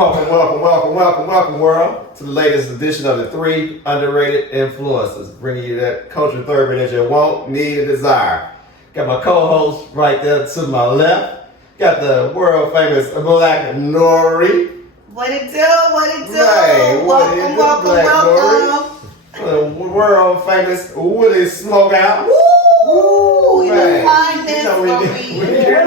Welcome, world, to the latest edition of the 3 Underrated Influencers, bringing you that culture therapy that you want, need, and desire. Got my co-host right there to my left. Got the world famous Black Nori. What it do? Right, welcome. World famous Willie Smokeout. Woo! You find this You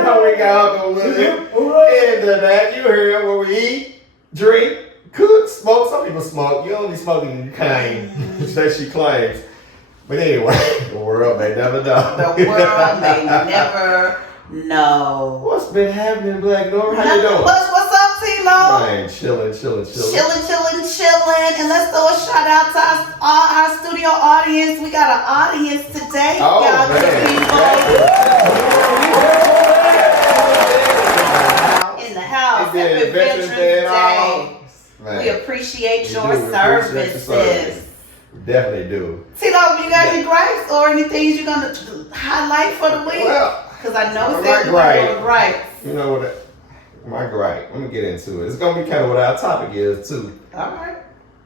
know we got Uncle Willie in the back. You heard what we eat, drink, cook, smoke. Some people smoke. You only smoking kind that she claims. But anyway, the world may never know. The world may never know. What's been happening, Black Nori? How you doing? What's up, T-Lo? Man, chilling. And let's throw a shout out to our studio audience. We got an audience today. Oh, y'all man. In the house. Happy Happy Veterans Day. Man. We appreciate your services. We definitely do. T-Lo, you got any gripes or any things you're going to highlight for the week? Well, because I know it's everywhere gripes. You know what? My gripe. Let me get into it. It's gonna be kind of what our topic is too. All right.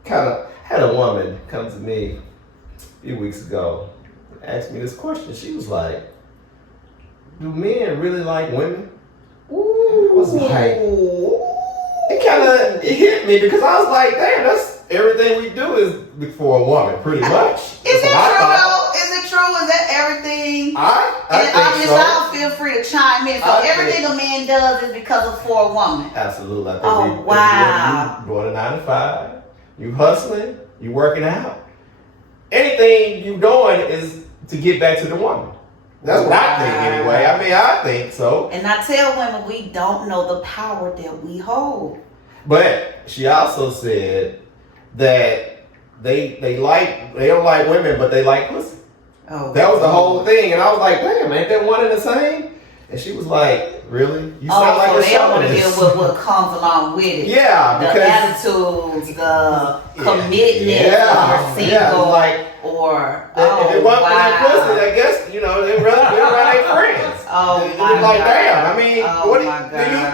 Kind of had a woman come to me a few weeks ago, asked me this question. She was like, "Do men really like women?" Ooh. I was like, it hit me because I was like, "Damn, that's everything we do is for a woman, pretty much." Is it true though? Is it true? Is that everything? I and think so. I'll feel free to chime in. So everything a man does is because of for a woman. Absolutely. I think wow. You doing a 9 to 5. You hustling. You working out. Anything you doing is to get back to the woman. That's what I think anyway. I mean, I think so. And I tell women we don't know the power that we hold. But she also said that they don't like women, but they like pussy. Oh, that was the whole thing, and I was like, "Damn, ain't that one and the same?" And she was like, "Really? You sound like a they don't want to chauvinist." deal with what comes along with it. Yeah, the attitudes, the commitment, or single, or if it wasn't for that pussy, I guess they'd rather be around their friends. Oh my God! Like, damn. I mean,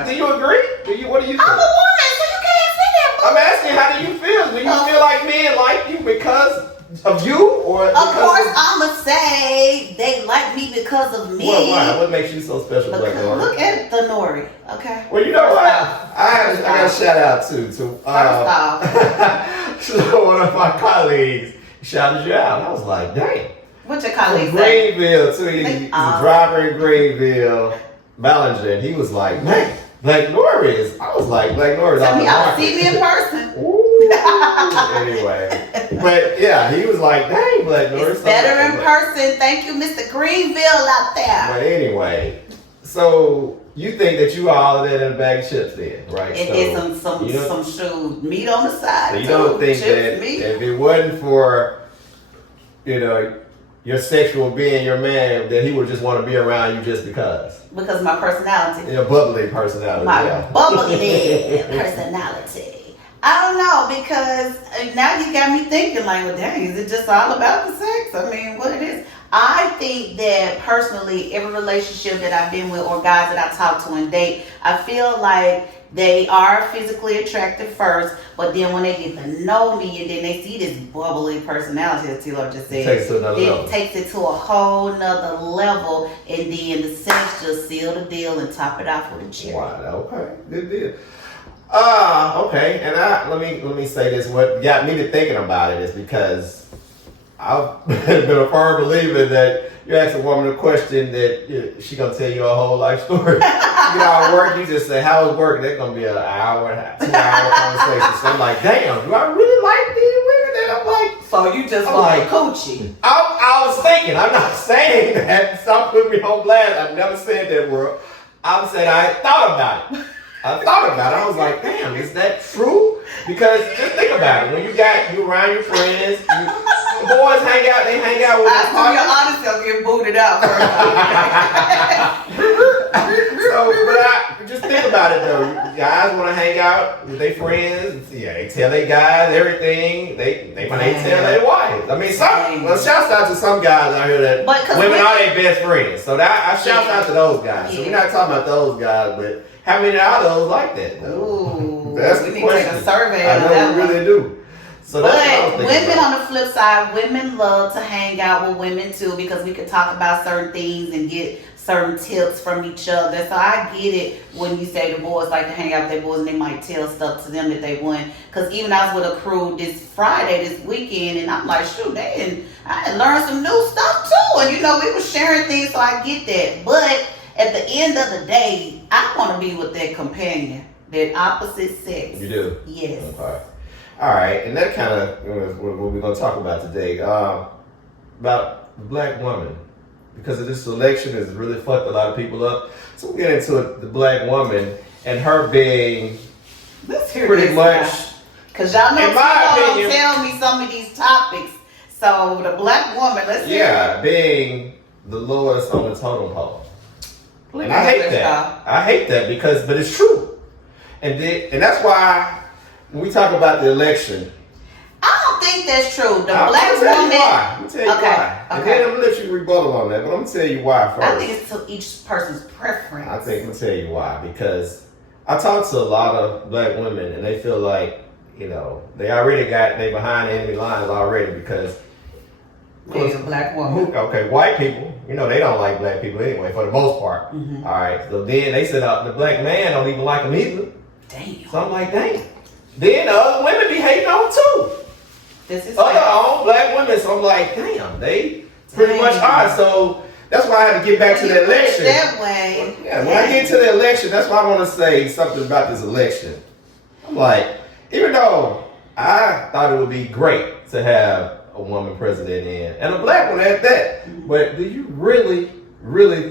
do you agree? What do you think? I'm a woman, so you can't say that. I'm asking, how do you feel? Do you feel like men like you because of you, or of course I'ma say they like me because of me. Why? What makes you so special, Black Nori? Look at the Nori, okay? Well, you know what? I got a shout out to first off. So one of my colleagues shouted you out. I was like, dang. What's your colleague From Greenville too. He's a driver in Greenville, Ballinger, and he was like, man, Black Nori is. I was like, Black Nori is. Tell me, I'll see me in person. Anyway, but yeah, he was like, dang, Black Nori. It's better in person. Thank you, Mr. Greenville out there. But anyway, so you think that you are all of that in a bag of chips then, right? It is some shoes, meat on the side. So you don't think that if it wasn't for, your sexual being, your man, that he would just want to be around you just because? Because of my personality. Your bubbly personality. My bubbly personality. I don't know, because now you got me thinking like, well, dang, is it just all about the sex? I mean, what it is. I think that personally, every relationship that I've been with or guys that I talk to and date, I feel like they are physically attractive first, but then when they get to know me and then they see this bubbly personality, as T-Lo just said, it takes it to a whole nother level, and then the sex just seal the deal and top it off with a cherry. Wow, okay, good deal. Okay, and let me say this. What got me to thinking about it is because I've been a firm believer that you ask a woman a question that she gonna tell you a whole life story. At work, you just say, "How was work?" They're gonna be an hour and a half, 2-hour conversation. So I'm like, "Damn, do I really like these women?" And I'm like, "So you just want a coochie?" I was thinking. I'm not saying that. Stop putting me on blast. I've never said that word. I'm saying I thought about it. I was like, damn, is that true? Because just think about it. When you around your friends, the boys hang out, they hang out with their partners. Your honest self get booted out. But just think about it though. Guys want to hang out with their friends. Yeah, they tell their guys everything. They might tell their wives. I mean, shouts out to some guys out here that women are their best friends. So I shouts out to those guys. So we're not talking about those guys, but how many are those like that though? Ooh. That's we the need question. to take a survey I on know that we one. really do. So that's what I was But thinking women about. on the flip side, women love to hang out with women too because we could talk about certain things and get certain tips from each other. So I get it when you say the boys like to hang out with their boys and they might tell stuff to them that they won. Because even I was with a crew this Friday, this weekend, and I'm like, shoot, I learned some new stuff too. And we were sharing things, so I get that. But at the end of the day, I want to be with that companion, that opposite sex. You do? Yes. Okay. All right, and that kind of what we're going to talk about today, about the black woman, because of this election has really fucked a lot of people up. So we'll get into it, the black woman and her being Let's hear pretty this much, because y'all know in my people opinion, don't tell me some of these topics. So the black woman, let's hear it. being the lowest on the totem pole. Please, And I hate let's that. I hate that but it's true. And that's why when we talk about the election, I don't think that's true. The black I'm gonna woman. tell you why. And then I'm gonna let you rebuttal on that, but I'm gonna tell you why first. I think it's to each person's preference. I'm gonna tell you why, because I talk to a lot of black women and they feel like, they already they behind the enemy lines already because Being a black woman. okay, white people, they don't like black people anyway for the most part. Mm-hmm. All right, so then they said the black man don't even like them either. Damn. So I'm like, dang. Then the other women be hating on too. This is Other own black women, so I'm like, damn, they pretty much are. So that's why I had to get back to the election. That way. Yeah, when I get to the election, that's why I want to say something about this election. I'm like, even though I thought it would be great to have a woman president and a black one at that, but do you really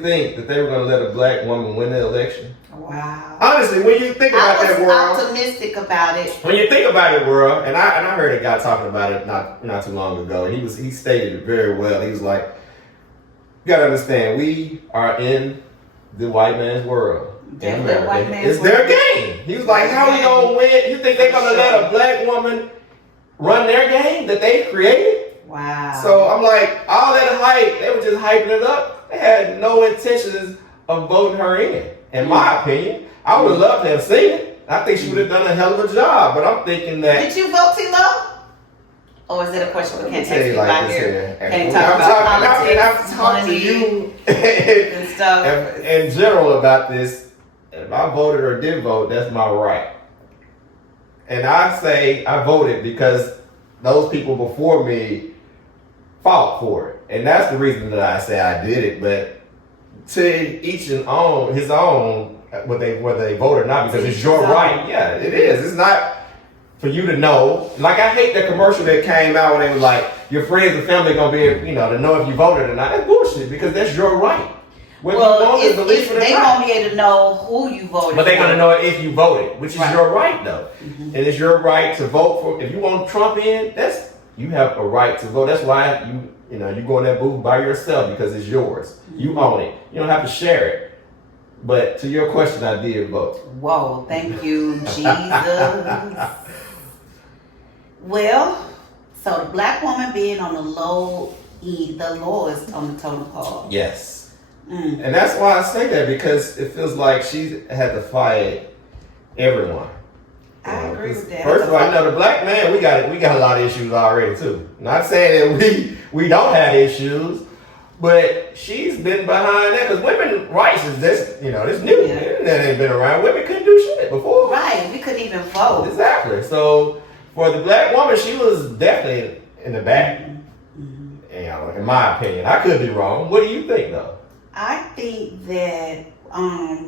think that they were going to let a black woman win the election? Wow. Honestly, when you think about that world, I was optimistic about it. when you think about it, world, and I heard a guy talking about it not too long ago, and he stated it very well. He was like, you gotta understand, we are in the white man's world. In America. White man's it's world. their game. He was like, how we gonna win? You think they're gonna let a black woman run their game that they created? Wow. So I'm like, all that hype, they were just hyping it up. They had no intentions of voting her in my opinion. I would love to have seen it. I think she would have done a hell of a job, but I'm thinking that. Did you vote, T-Lo? Or is it a question we can't ask you about here? Can't talk I'm about talking, politics, I'm talking to money, you and stuff. in general about this. If I voted or did vote, that's my right. And I say I voted because those people before me fought for it. And that's the reason that I say I did it. But to each his own, whether they vote or not, because it's your right. Yeah, it is. It's not for you to know. Like, I hate the commercial that came out when they was like, your friends and family gonna be able, to know if you voted or not. That's bullshit, because that's your right. Whether you want to believe it or they not. won't be able to know who you voted But they're for. gonna know it if you voted, which is Right. your right though. Mm-hmm. And it's your right to vote for. If you want Trump in, you have a right to vote. That's why you go in that booth by yourself, because it's yours. You own it. You don't have to share it. But to your question, I did vote. Whoa, thank you, Jesus. Well, so the black woman being on the lowest on the totem pole. Yes. And that's why I say that, because it feels like she had to fight everyone. I agree with that. First of all, the black man, we got a lot of issues already too. Not saying that we don't have issues, but she's been behind that, because women's rights is this new. Yeah. The internet ain't been around. Women couldn't do shit before. Right, we couldn't even vote. Exactly. So for the black woman, she was definitely in the back. In my opinion, I could be wrong. What do you think though? I think that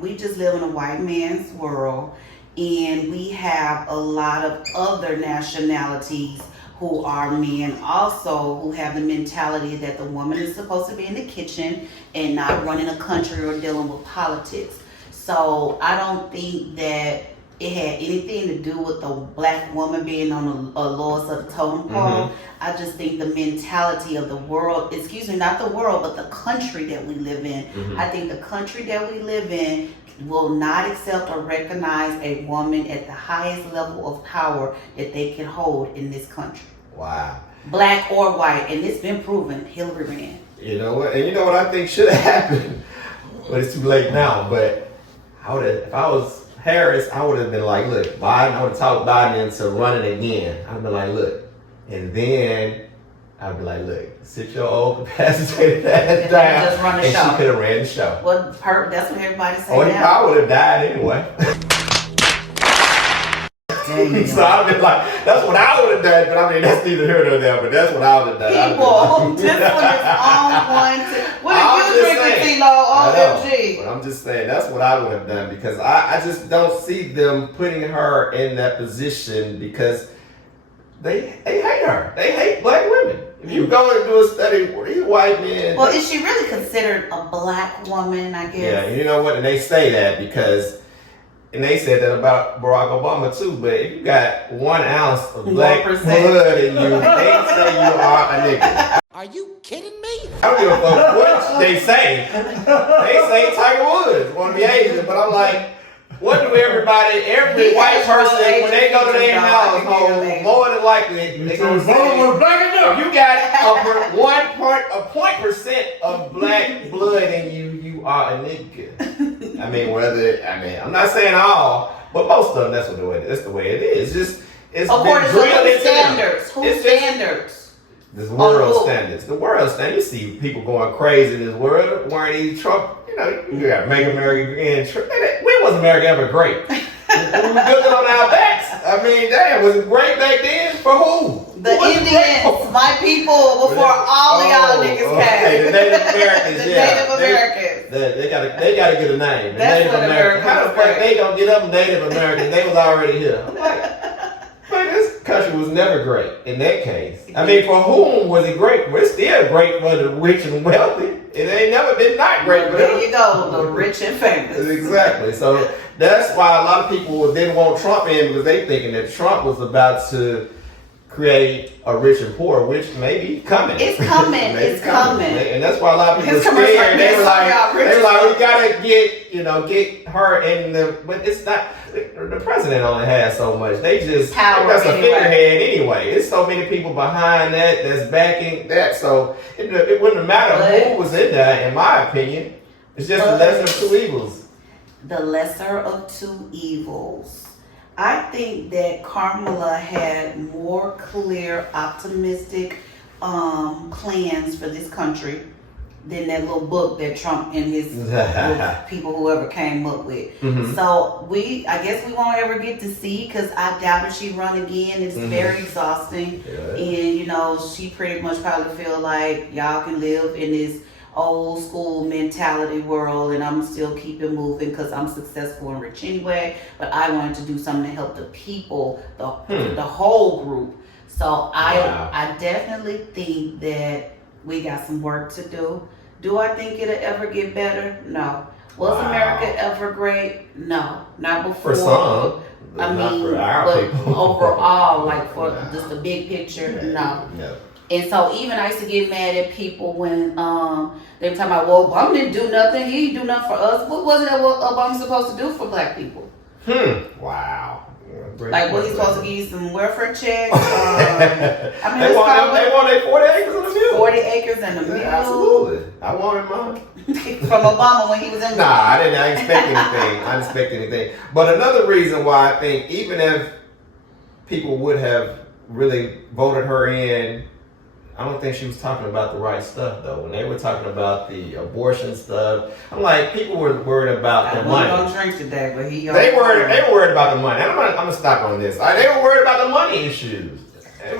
we just live in a white man's world, and we have a lot of other nationalities who are men also, who have the mentality that the woman is supposed to be in the kitchen and not running a country or dealing with politics. So I don't think that it had anything to do with the black woman being on the lowest of the totem pole. Mm-hmm. I just think the mentality of the world, not the world, but the country that we live in. Mm-hmm. I think the country that we live in will not accept or recognize a woman at the highest level of power that they can hold in this country. Wow. Black or white, and it's been proven. Hillary ran. You know what? And you know what I think should have happened? But it's too late now. But if I was Harris, I would have been like, look, Biden, I would have talked Biden into running again. I'd be like, look, and then I'd be like, look, sit your old capacitated ass down. Just run the and show. she could have ran the show. Well, that's what everybody's saying. Or he probably would have died anyway. So I'd be like, that's what I would have done, but I mean, that's neither here nor there, but that's what I would have done. People, this one is on one. What did you drink, T-Lo? OMG. But I'm just saying, that's what I would have done because I just don't see them putting her in that position because they hate her. They hate black women. If you go and do a study, these white men. Well, is she really considered a black woman, I guess? Yeah, you know what? And they say that because. And they said that about Barack Obama too, but if you got 1 ounce of black blood in you, they say you are a nigga. Are you kidding me? I don't give a fuck what they say. They say Tiger Woods want to be Asian, but I'm like, what do every white person, when they go to their household, more than likely, they going to say, if you got a point percent of black blood in you, you are a nigga. I mean, I'm not saying all, but most of them, that's the way it is. It's according to whose standards? Whose standards? This world standards. The world standards. You see people going crazy in this world wearing these Trump. You got Make America Great. When was America ever great? We were good on our backs. I mean, damn, was it great back then? For who? The Indians, my people, before all of y'all niggas came. The Native Americans, the Native Americans. They gotta get a name. The That's Native what Americans. How the fuck they gonna get up Native Americans? They was already here. I'm like, man, this country was never great in that case. I mean, for whom was it great? Well, it's still great for the rich and wealthy. It ain't never been not great for them. There you go, the rich and famous. Exactly. So that's why a lot of people didn't want Trump in because they thinking that Trump was about to create a rich and poor, which may be coming. It's coming. It's coming. And that's why a lot of people are scared. They were like, we gotta get her in the. But it's not. The president only has so much. They just that's a figurehead anyway. There's so many people behind that's backing that. So it wouldn't matter who was in there. In my opinion, it's just the lesser of two evils. The lesser of two evils. I think that Kamala had more clear, optimistic plans for this country than that little book that Trump and his people, whoever came up with. Mm-hmm. So I guess we won't ever get to see because I doubt if she run again. It's very exhausting. Yeah. And, she pretty much probably feel like y'all can live in this old school mentality world and I'm still keep it moving because I'm successful and rich anyway, but I wanted to do something to help the people, the whole group. So I definitely think that we got some work to do. Do I think it'll ever get better? No. Was America ever great? No. Not before. For some. I mean, for our people. Overall, like for just the big picture, no. And so even I used to get mad at people when they were talking about, well, Obama didn't do nothing. He didn't do nothing for us. What was it that Obama supposed to do for black people? Wow. Like, was he supposed to give you some welfare checks? They want their 40 acres and a mule. 40 acres and a mule. Absolutely. I wanted mine. From Obama when he was in. Nah, I didn't expect anything. But another reason why I think even if people would have really voted her in, I don't think she was talking about the right stuff though. When they were talking about the abortion stuff, I'm like, people were worried about the money. I wasn't gonna drink today, but they were worried about the money. I'm gonna stop on this. They were worried about the money issues.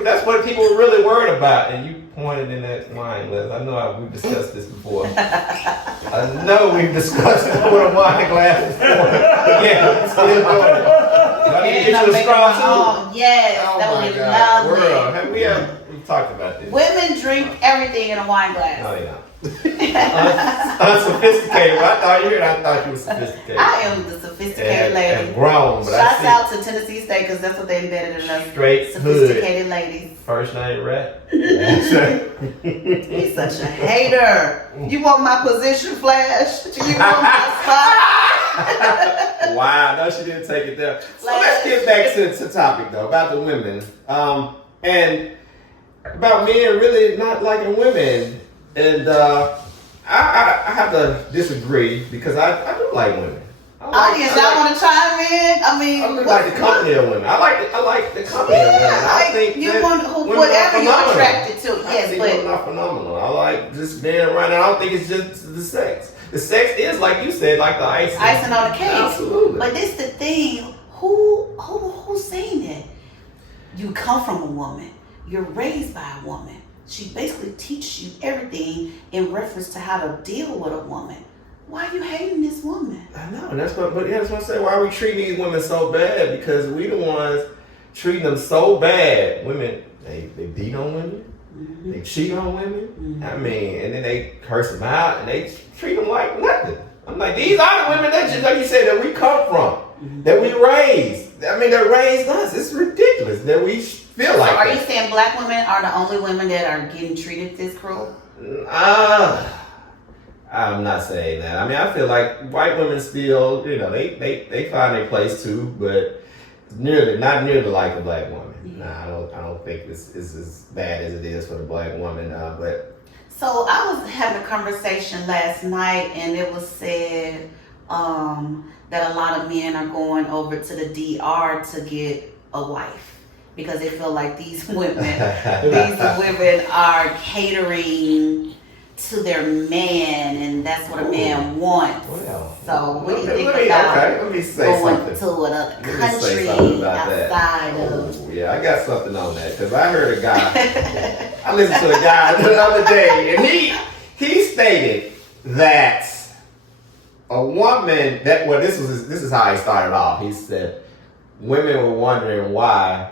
That's what people were really worried about. And you pointed in that wine glass. I know we've discussed this before. I know we've discussed it with a wine glass before. Yeah, still doing it. I need to get you a straw too. Yes, that would be lovely. We've talked about this. Women drink everything in a wine glass. No, they don't. Unsophisticated. I thought you were sophisticated. I am the sophisticated lady. And grown, but shouts out to Tennessee State because that's what they embedded in us. Straight sophisticated ladies. First name Rat. He's such a hater. You want my position, Flash? You want my spot? Wow, no, she didn't take it there. So let's get back to topic though about the women and about men really not liking women. And I have to disagree because I do like women. Audience, y'all want to chime in? I mean, I like the company of women. I like the company of women. I think you want whatever you're attracted to. Yes, but women are phenomenal. I like just being around. I don't think it's just the sex. The sex is, like you said, like the icing on the cake. Absolutely. But this the thing. Who's saying that? You come from a woman. You're raised by a woman. She basically teaches you everything in reference to how to deal with a woman. Why are you hating this woman? I know, and that's what I'm saying. Why are we treating these women so bad? Because we the ones treating them so bad. Women, they beat on women, they cheat on women. I mean, and then they curse them out, and they treat them like nothing. I'm like, these are the women that, just like you said, that we come from, that we raised. I mean, they raised us. It's ridiculous that we feel like. So are you saying black women are the only women that are getting treated this cruel? I'm not saying that. I mean, I feel like white women still, they find their place too, but not nearly like a black woman. Nah, I don't think this is as bad as it is for the black woman. But so I was having a conversation last night, and it was said that a lot of men are going over to the DR to get a wife because they feel like these women are catering to their man, and that's what a man wants. Well, so what do you think about let me say going something. to another country outside of? Yeah, I got something on that because I heard a guy. I listened to a guy the other day, and he stated that a woman this is how he started off. He said women were wondering why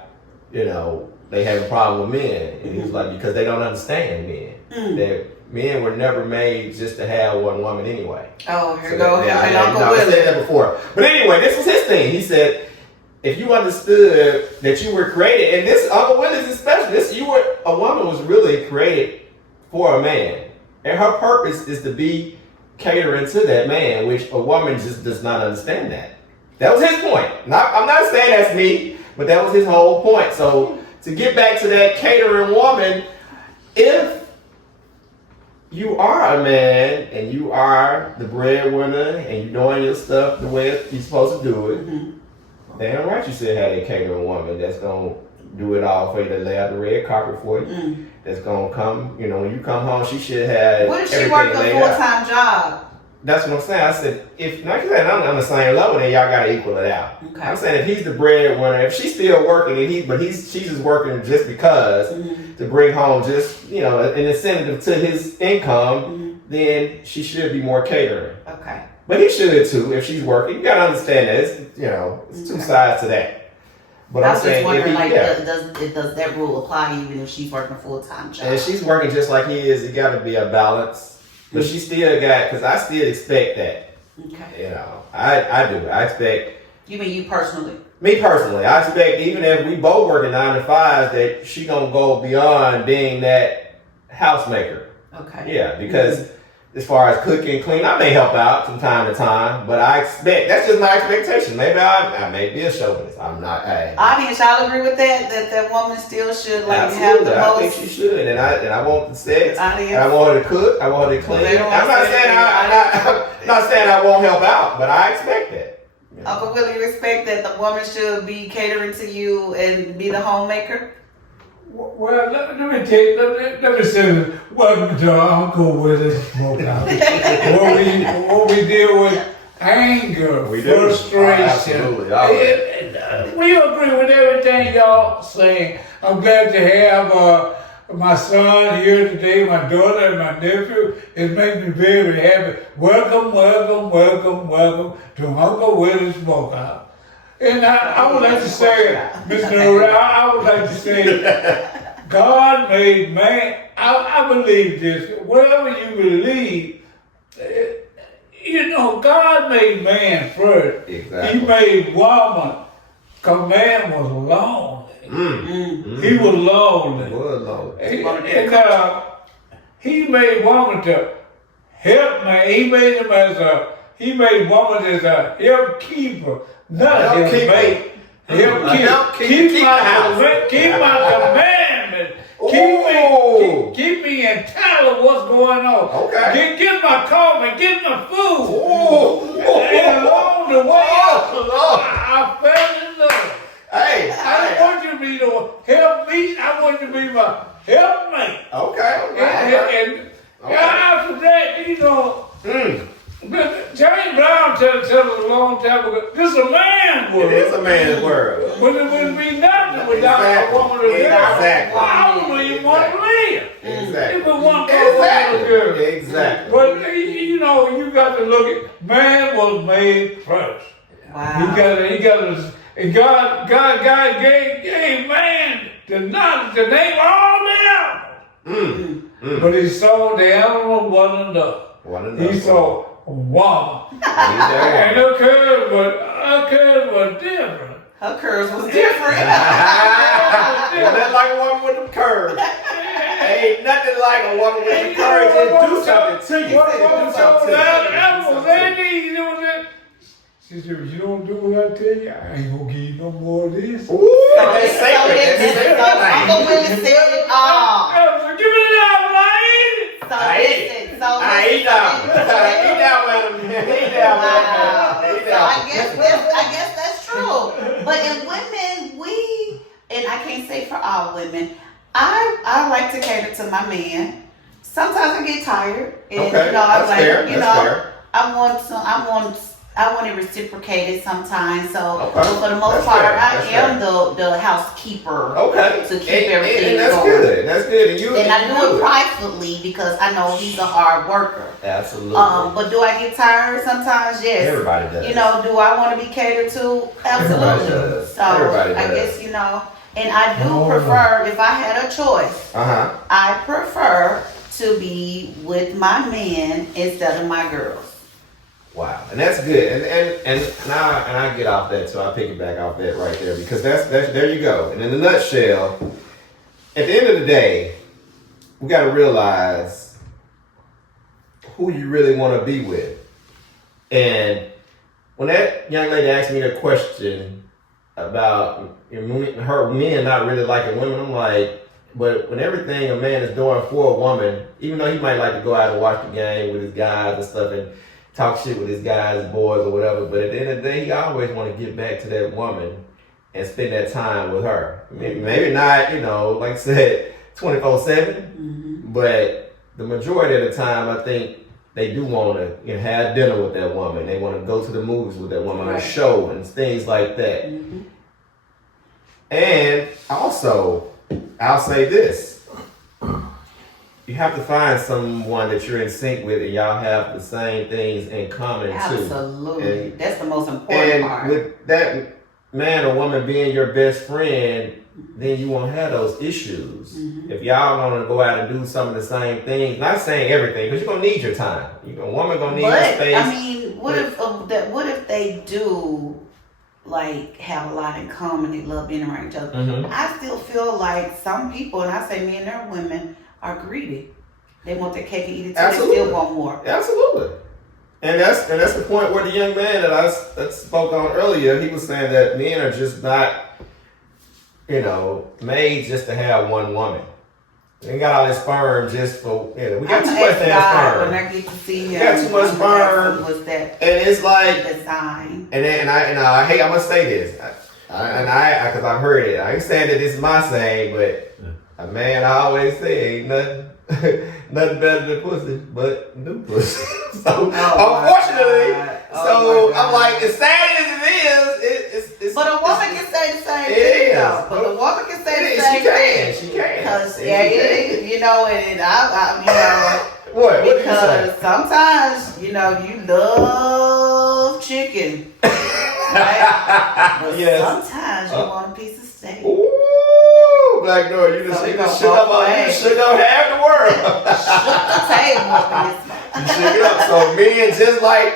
they have a problem with men, and he was like, because they don't understand men. That men were never made just to have one woman anyway. Oh, here go. I said that before. But anyway, this was his thing. He said, if you understood that you were created, and this Uncle Willis especially, a woman was really created for a man. And her purpose is to be catering to that man, which a woman just does not understand that. That was his point. I'm not saying that's me, but that was his whole point. So to get back to that catering woman, if you are a man and you are the breadwinner and you're doing your stuff the way you're supposed to do it, damn right you should have a catering woman that's going to do it all for you, to lay out the red carpet for you, that's going to come, when you come home, she should have what if she worked a full-time job? That's what I'm saying. I said, if like you said, I'm on the same level, then y'all gotta equal it out. Okay. I'm saying if he's the breadwinner, if she's still working and she's just working just because to bring home just an incentive to his income, then she should be more catering. Okay. But he should too if she's working. You gotta understand that it's two sides to that. But I'm saying, wondering, does that rule apply even if she's working a full-time job? And if she's working just like he is, it gotta be a balance. But she still because I still expect that. Okay. I do. I expect. You mean you personally? Me personally. I expect even if we both working 9 to 5, that she gonna go beyond being that housemaker. Okay. Yeah, because as far as cooking, clean, I may help out from time to time, but I expect, that's just my expectation. Maybe I may be a chauvinist. I'm not. Audience, y'all agree with that? That woman still should have the most? I think she should, and I want the sex. And I want her to cook. I want her to clean. I'm not saying I won't help out, but I expect that. Uncle Willie, you expect that the woman should be catering to you and be the homemaker? Well, let me say this. Welcome to our Uncle Willie's Smokehouse. What we deal with anger, frustration. Absolutely. We agree with everything y'all saying. I'm glad to have my son here today, my daughter and my nephew. It makes me very happy. Welcome to Uncle Willie's Smokehouse. And I would like to say, Mr. Norrell, I would like to say, God made man. I believe this. Whatever you believe, God made man first. Exactly. He made woman, because man was lonely. He was lonely. He made woman to help man. He made woman as a help keeper. Not help mate. Keep my commandments. Keep me in touch of what's going on. Okay. Get my coffee, get my food. And along the way Lord. I fell in love. Hey, I don't want you to be the help me. I want you to be my helpmate. Okay. And after that, you know, but James Brown tell us a long time ago, this is a man's world. It is a man's world. When it would be nothing without a woman or girl. Exactly. I don't even want to live. Exactly. If it wasn't for a woman or girl. Exactly. But you know, you got to look at man was made first. Wow. He got to, and God gave man the knowledge to name all the animals. But he saw the animal wasn't enough. He saw a woman. And her curves were different. Her curves was different. Nothing like a woman with them curves. Ain't nothing like a woman with them curves and do something to you. She said, if you don't do what I tell you, I ain't gonna give you no more of this. Ooh, that's sacred. Uncle Willie said it all. Give me that, man. I eat I guess that's true. But in women, and I can't say for all women, I like to cater to my man. Sometimes I get tired, and okay, you know, I'm like, fair. you know, I want it reciprocated sometimes. So but for the most part, I am the housekeeper. Okay. To keep everything and that's going. good. That's good. And I do it privately because I know he's a hard worker. Absolutely. But do I get tired sometimes? Yes. Everybody does. You know, do I want to be catered to? Absolutely. Everybody does. So Everybody I does. guess, you know, and I do prefer, if I had a choice, I prefer to be with my man instead of my girls. Wow, and that's good, and I get off that too. I piggyback off that right there because that's there you go. And in a nutshell, at the end of the day, we got to realize who you really want to be with. And when that young lady asked me the question about her men not really liking women, I'm like, but when everything a man is doing for a woman, even though he might like to go out and watch the game with his guys and stuff and talk shit with his guys, boys, or whatever, but at the end of the day, he always want to get back to that woman and spend that time with her. I mean, maybe not, you know, like I said, 24/7, but the majority of the time, I think they do want to have dinner with that woman. They want to go to the movies with that woman, or a show and things like that. And also, I'll say this. You have to find someone that you're in sync with and y'all have the same things in common too. Absolutely. That's the most important part. And with that man or woman being your best friend, then you won't have those issues. If y'all gonna go out and do some of the same things, not saying everything, because you're gonna need your time. A woman gonna need her space. I mean, what if they do like have a lot in common, they love being around each other? I still feel like some people, and I say men and women, are greedy. They want their cake and eat it too. They still want more. Absolutely. And that's the point where the young man that I spoke on earlier, he was saying that men are just not, made just to have one woman. They got all this sperm just for, we got too much damn sperm. When I get to see him, we got too much sperm. Was that and it's like design. And I hate, I'm gonna say this, because I've heard it. I ain't saying that this is my saying, but a man, I always say, ain't nothing better than pussy, but new pussy. So unfortunately, I'm like, as sad as it is, it's. But a woman can say the same thing, though. But a woman can say the same thing. She can. Because and I What? Because sometimes, you love chicken. Right? But sometimes you want a piece of steak. Ooh, Black Door, you just shook up half the world. Shook the table. You shook it up. So men just like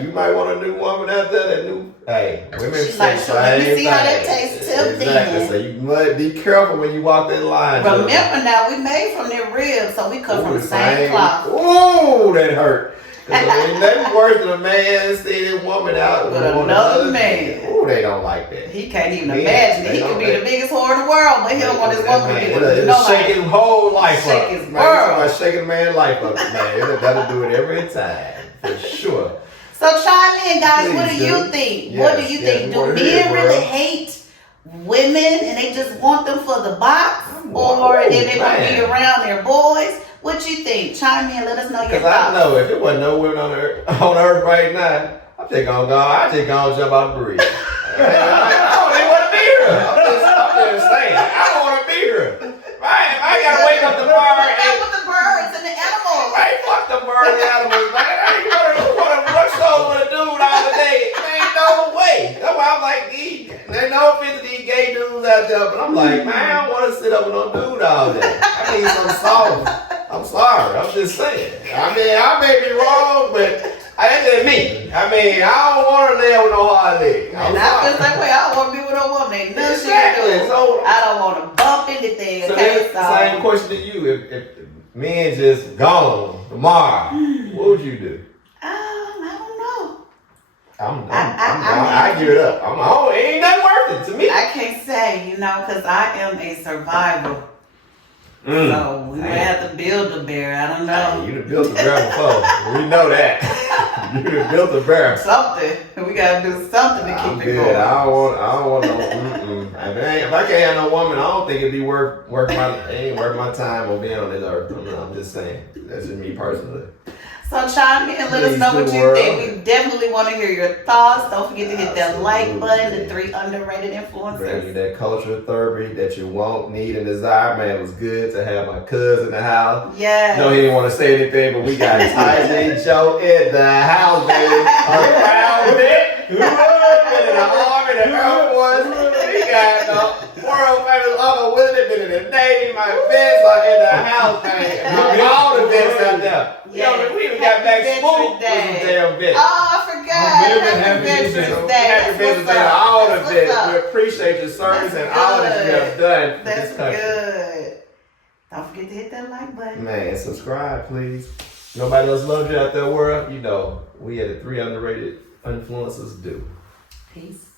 you might want a new woman out there that new. Hey, women say let me see how that tastes till then. So you must be careful when you walk that line. Remember now, we made from their ribs, so we cut from the same cloth. Ooh, that hurt. Ain't nothing worse than a man seeing a woman out with another man. Ooh, they don't like that. He can't even imagine it. He could be the biggest whore in the world, but he don't want his woman to be with nobody. Shake his whole life up. Shake his world. Shaking a man's life up, man. That'll do it every time, for sure. So chime in, guys. Please What do do. you think? Yes, What do you yes, think? we Do wanna hear it, men really girl. hate women and they just want them for the box, Whoa, or then they want to be man. around their boys? What you think? Chime in. Let us know your Because I thoughts. know if it wasn't no women on earth right now, I'm just gonna jump out the bridge. I don't even want to be here. I'm just saying. I don't want to be here. Right? If I gotta wake up tomorrow What's and up with the birds and the animals? right, fuck the birds and animals, man. I ain't wanna rush over with a dude all the day. There ain't no way. That's why I'm like, there's no offense to these gay dudes out there, but I'm like, man, I don't want to sit up with no dude all day. I need some salt. I'm sorry. I'm just saying. I mean, I may be wrong, but that's just me. I mean, I don't want to live with no hard leg. And I feel the same way. I don't want to be with no woman. Ain't nothing she Exactly. can do. So- I don't want to bump anything. So Okay, that's the same question to you. If men just gone tomorrow, what would you do? I don't know. I give it up. It ain't nothing worth it to me. I can't say, because I am a survivor. Mm. So we may have to build a bear. I don't know. You done built a bear before. We know that. You done built a bear. Something. We gotta do something to I'm keep it good. going. I don't want no. If I can't have no woman, I don't think it'd be worth my time on being on this earth. I'm just saying. That's just me personally. So chime in and let us Please know what do, you world. think. We definitely want to hear your thoughts. Don't forget to hit that like Absolutely. button. The 3 underrated Bring you influencers. that cultural therapy that you want, need, and desire. Man, it was good to have my cousin in the house. Yes. No, he didn't want to say anything, but we got Tyson Joe in the house, baby. Around it. Been in the Army, the Air Force. We got the world famous Uncle Willie, been in the Navy. My vets are in the house, man. All the vets out there. Yes. We even got back Happy smooth with Veterans some Day. damn vets. Oh, I forgot. Happy Veterans So, Day. happy That's Veterans what's Day to up. all the That's what's vets. up. We appreciate your service That's and all that you good. have done for That's this country. good. Don't forget to hit that like button. Man, subscribe, please. Nobody else loves you out there, world. We at the 3 underrated influencers do. Peace.